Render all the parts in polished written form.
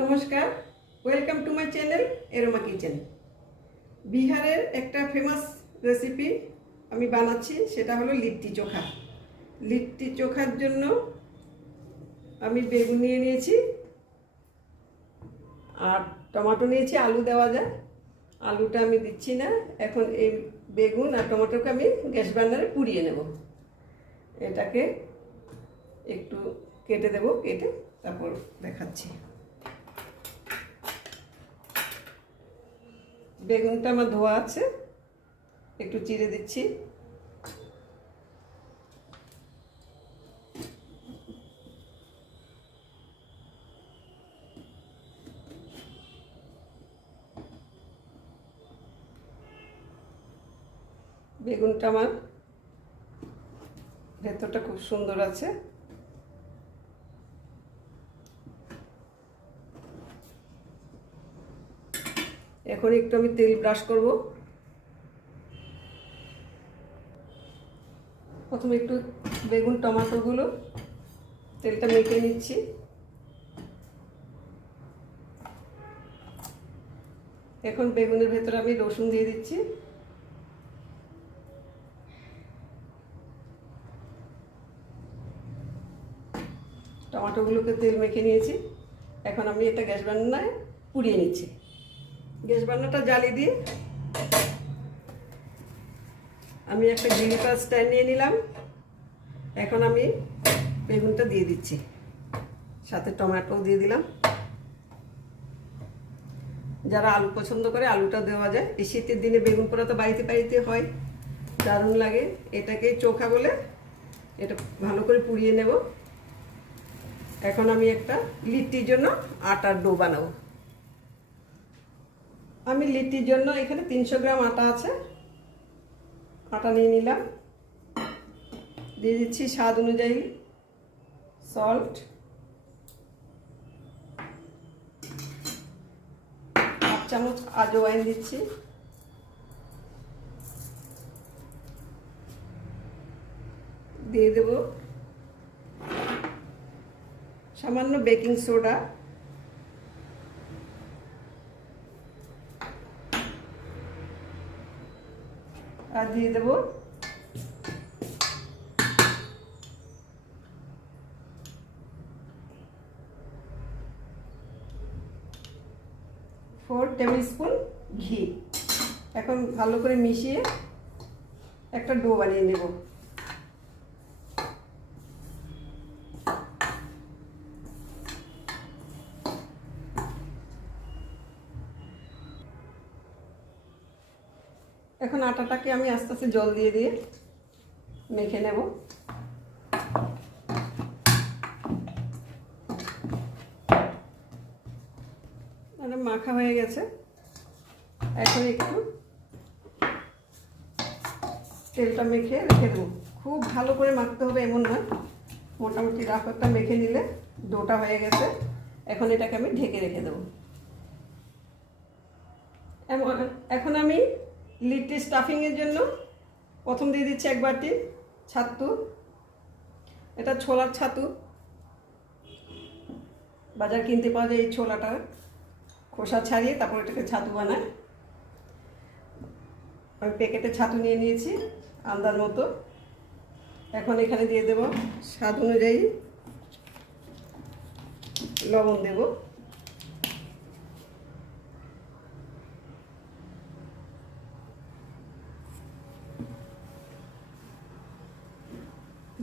নমস্কার, welcome to my channel aroma kitchen. বিহারের একটা ফেমাস রেসিপি আমি বানাচ্ছি, সেটা হলো লিট্টি চোখা। লিট্টি চোখার জন্য আমি বেগুন নিয়ে নিয়েছি আর টমেটো নিয়েছি। আলু দেওয়া যায়, আলুটা আমি দিচ্ছি না এখন। এই বেগুন আর টমেটোকে আমি গ্যাস বার্নারে পুড়িয়ে নেব। এটাকে একটু কেটে দেব, কেটে তারপর দেখাচ্ছি। বেগুনটা আমার ধোয়া আছে, একটু চিড়ে দিচ্ছি। বেগুনটা আমার ভেতরটা খুব সুন্দর আছে। এখন একটু আমি তেল ব্রাশ করব। প্রথমে একটু বেগুন টমেটোগুলো তেলটা মেখে নিচ্ছি। এখন বেগুনের ভেতরে আমি রসুন দিয়ে দিচ্ছি। টমেটোগুলোকে তেল মেখে নিয়েছি। এখন আমি এটা গ্যাস বার্নারে পুড়িয়ে নিচ্ছি। গ্যাস বার্নারটা জ্বালিয়ে দিয়ে আমি একটা গ্রিল পাস স্ট্যান্ড নিয়ে নিলাম। এখন আমি বেগুনটা দিয়ে দিচ্ছি, সাথে টমেটো দিয়ে দিলাম। যারা আলু পছন্দ করে আলুটা দেওয়া যায়। এই শীতের দিনে বেগুন পোড়া তো বাড়িতে বাড়িতে হয়, দারুণ লাগে। এটাকে চোখা বলে। এটা ভালো করে পুড়িয়ে নেব। এখন আমি একটা লিট্টির জন্য আটার ডো বানাবো। আমি লিট্টির জন্য এখানে 300 গ্রাম আটা আছে। আটা নিয়ে নিলাম, দিয়ে দিচ্ছি স্বাদ অনুযায়ী সল্ট, 1 চামচ আজওয়াইন দিচ্ছি, দিয়ে দেব সামান্য বেকিং সোডা, আর দিয়ে দেব 4 টেবিল স্পুন ঘি। এখন ভালো করে মিশিয়ে একটা ডো বানিয়ে নেব। এখন আটাটাকে আমি আস্তে আস্তে জল দিয়ে দিয়ে মেখে নেব। মাখা হয়ে গেছে। এখন একটু তেলটা মেখে রেখে দেবো। খুব ভালো করে মাখতে হবে এমন নয়, মোটামুটি রাফ একটা মেখে নিলে ডোটা হয়ে গেছে। এখন এটাকে আমি ঢেকে রেখে দেবো। এখন আমি লিট্টি স্টাফিংয়ের জন্য প্রথম দিয়ে দিচ্ছি 1 বাটি ছাতু। এটা ছোলার ছাতু, বাজার কিনতে পাওয়া যায়। এই ছোলাটা খোসা ছাড়িয়ে তারপর এটাকে ছাতু বানায়। আমি প্যাকেটে ছাতু নিয়ে নিয়েছি আন্দাজ মতো। এখন এখানে দিয়ে দেব স্বাদ অনুযায়ী লবণ দেব,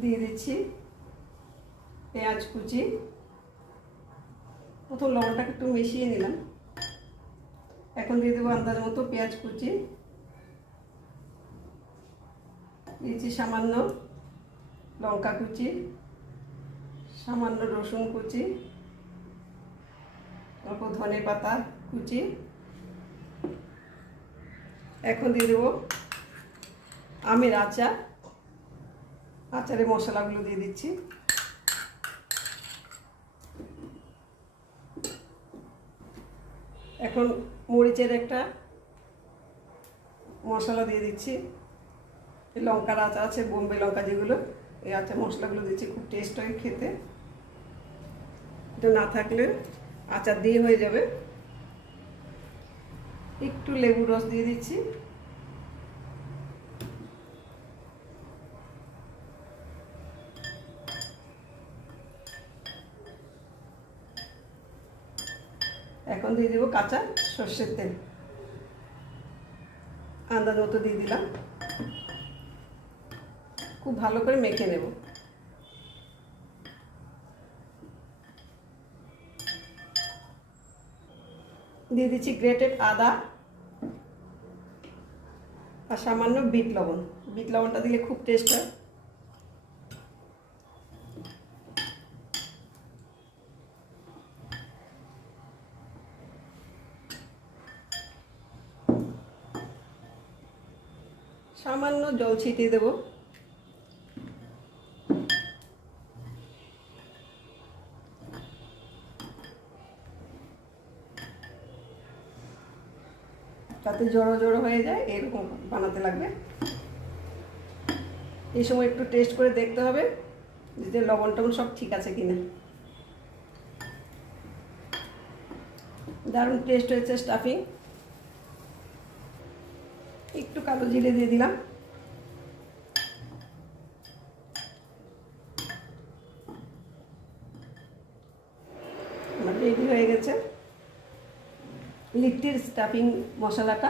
দিয়ে দিচ্ছি পেঁয়াজ কুচি। প্রথম লবণটাকে একটু মিশিয়ে নিলাম। এখন দিয়ে দেবো আন্দাজ মতো পেঁয়াজ কুচি, দিয়েছি সামান্য লঙ্কা কুচি, সামান্য রসুন কুচি, অল্প ধনে পাতা কুচি। এখন দিয়ে দেবো আমের আচার। আচারের মশলাগুলো দিয়ে দিচ্ছি। এখন মরিচের একটা মশলা দিয়ে দিচ্ছি। লঙ্কার আচার আছে, বোম্বে লঙ্কা যেগুলো, এই আচার মশলাগুলো দিচ্ছি। খুব টেস্ট হয় খেতে। এটা না থাকলে আচার দিয়ে হয়ে যাবে। একটু লেবু রস দিয়ে দিচ্ছি। এখন দিয়ে দেবো কাঁচা সর্ষের তেল, আন্দাজ মতো দিয়ে দিলাম। খুব ভালো করে মেখে নেব। দিয়ে দিচ্ছি গ্রেটেড আদা আর সামান্য বিট লবণ। বিট লবণটা দিলে খুব টেস্ট হয়। সামান্য জল ছিটিয়ে দেব। যাতে জড়ো জড়ো হয়ে যায়, এরকম বানাতে লাগবে। এই সময় একটু টেস্ট করে দেখতে হবে যে লবণ টবণ সব ঠিক আছে কিনা। দারুণ টেস্ট হয়েছে স্টাফিং। একটু কালো জিরে দিয়ে দিলাম। আমার রেডি হয়ে গেছে লিট্টির স্টাফিং মশলাটা।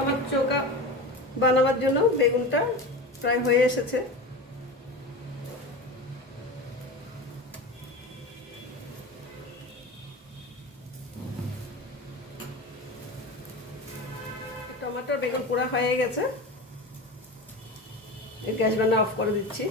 আমার চোখা বানাবার জন্য বেগুনটা প্রায় হয়ে এসেছে। টমেটোর বেগুন পোড়া হয়ে গেছে। গ্যাস রান্না অফ করে দিচ্ছি।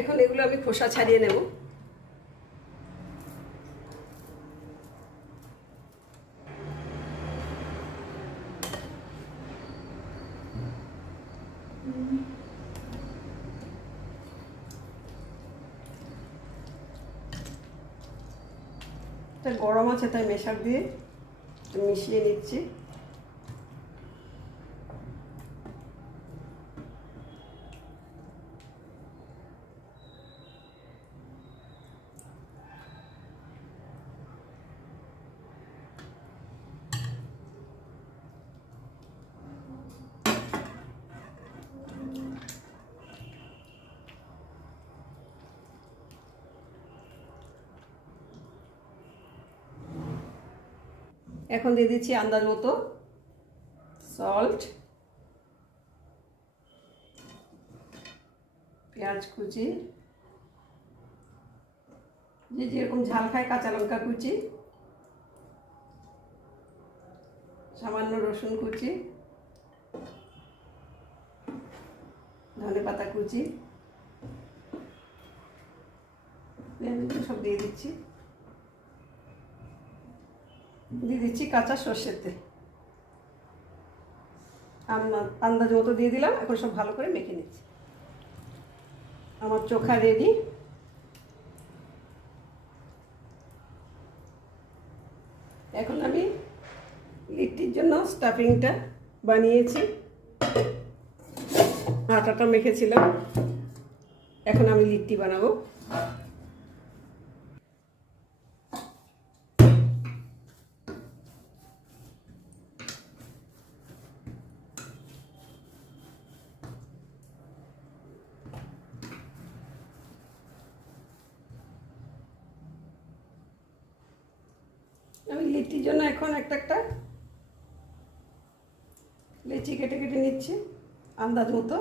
এখন এগুলো আমি খোসা ছাড়িয়ে নেব। এটা গরম আছে তাই মেশার দিয়ে মিশিয়ে নিচ্ছি। এখন দিয়ে দিচ্ছি আন্দাজ মতো সল্ট, পেঁয়াজ কুচি, যে যেরকম ঝাল খায়, কাঁচা লঙ্কা কুচি, সামান্য রসুন কুচি, ধনেপাতা কুচি, সব দিয়ে দিচ্ছি। দিয়ে দিচ্ছি কাঁচা সর্ষের তেল, আন্দাজ মতো দিয়ে দিলাম। এখন সব ভালো করে মেখে নিচ্ছি। আমার চোখা রেডি। এখন আমি লিট্টির জন্য স্টাফিংটা বানিয়েছি। আটাটা মেখেছিলাম, এখন আমি লিট্টি বানাবো। আমি লিট্টির জন্য এখন একটা একটা লেচি কেটে কেটে নিচ্ছি আন্দাজ মতো।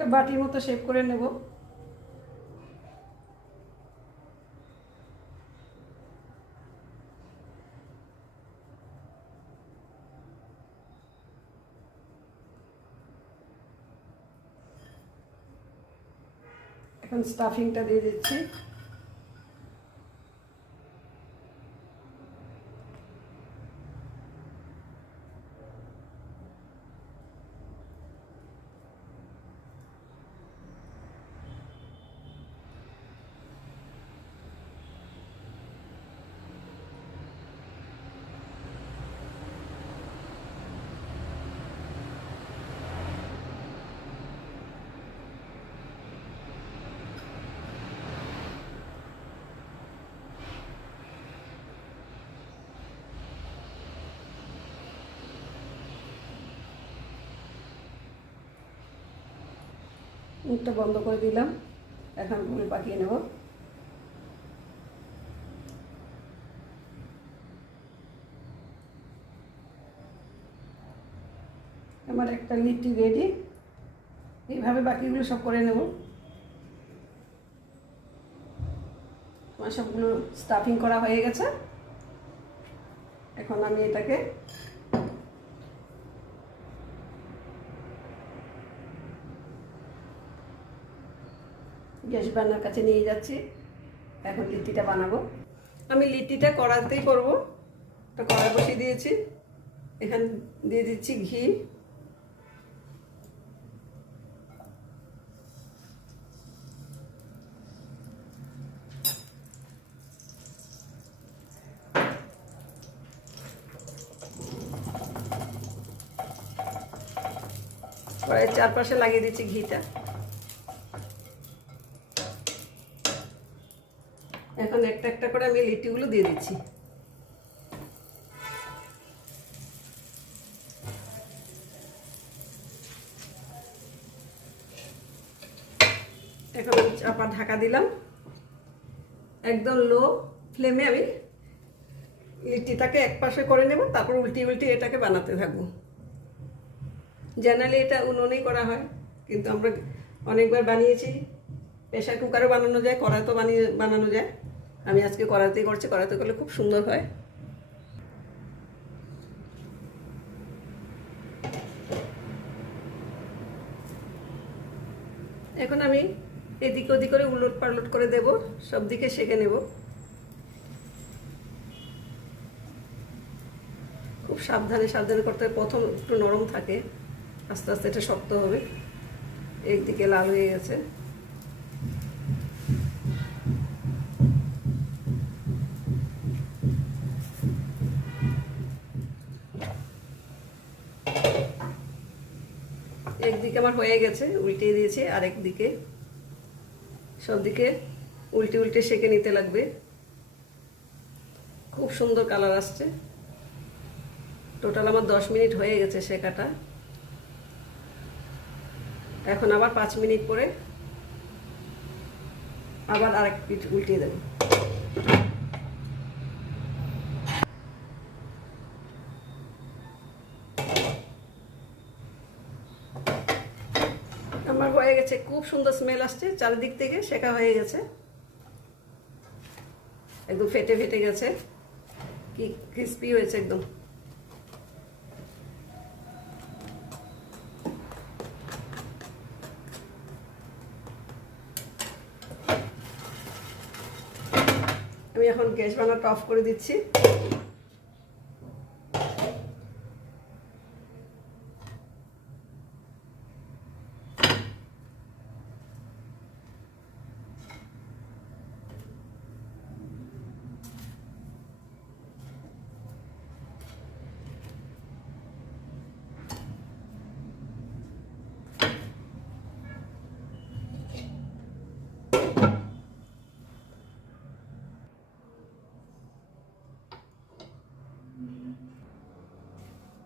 একটা বাটির মতো শেপ করে নেব। এখন স্টাফিংটা দিয়ে দিচ্ছি। মুখটা বন্ধ করে দিলাম। এখন ফুল পাকিয়ে নেব। আমার একটা লিট্টি রেডি। এইভাবে বাকিগুলো সব করে নেব। আমার সবগুলো স্টাফিং করা হয়ে গেছে। এখন আমি এটাকে গ্যাস বার্নার কাছে নিয়ে যাচ্ছি। এখন লিট্টিটা বানাবো। আমি লিট্টিটা কড়াতেই করব। তো কড়া বসিয়ে দিয়েছি। এখানে দিয়ে দিচ্ছি ঘি। কড়াইয়ের চারপাশে লাগিয়ে দিচ্ছি ঘিটা। এখন একটা একটা করে আমি লিট্টিগুলো দিয়ে দিচ্ছি। এখন আমি চাপা ঢাকা দিলাম। একদম লো ফ্লেমে আমি লিট্টিটাকে এক পাশে করে নেব, তারপর উল্টি উল্টি এটাকে বানাতে থাকবো। জেনারেলি এটা উনুনেই করা হয়, কিন্তু আমরা অনেকবার বানিয়েছি। প্রেশার কুকারও বানানো যায়, কড়াইতেও বানানো যায়। আমি আজকে কড়াইতেই করছি। কড়াইতে করলে খুব সুন্দর হয়। এখন আমি এদিক ওদিক করে উলট পালট করে দেব, সব দিকে সেঁকে নেব। খুব সাবধানে সাবধানে করতে হবে। প্রথম একটু নরম থাকে, আস্তে আস্তে এটা শক্ত হবে। একদিকে লাল হয়ে গেছে। একদিকে আমার হয়ে গেছে, উল্টিয়ে দিয়েছি। আরেক দিকে সব দিকে উল্টে উল্টে সেঁকে নিতে লাগবে। খুব সুন্দর কালার আসছে। টোটাল আমার 10 মিনিট হয়ে গেছে সেঁকাটা। এখন আবার 5 মিনিট পরে আবার আরেক পিঠ উল্টিয়ে দেব। আমার হয়ে গেছে। খুব সুন্দর স্মেল আসছে চারিদিক থেকে। সেঁকা হয়ে গেছে, একদম ফেটে ফেটে গেছে। কি ক্রিস্পি হয়েছে একদম। আমি এখন গ্যাস বার্নারটা অফ করে দিচ্ছি।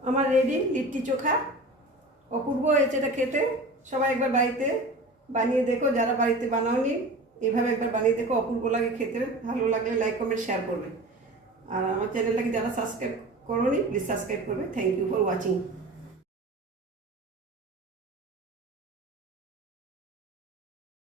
আমার রেডি লিট্টি চোখা। অপূর্ব হয়েছে এটা খেতে। সবাই একবার বাড়িতে বানিয়ে দেখো, যারা বাড়িতে বানাওনি এভাবে একবার বানিয়ে দেখো। অপূর্ব লাগে খেতে। ভালো লাগলে লাইক কমেন্ট শেয়ার করবে। আর আমার চ্যানেলটাকে যারা সাবস্ক্রাইব করোনি প্লিজ সাবস্ক্রাইব করবে। Thank you for watching.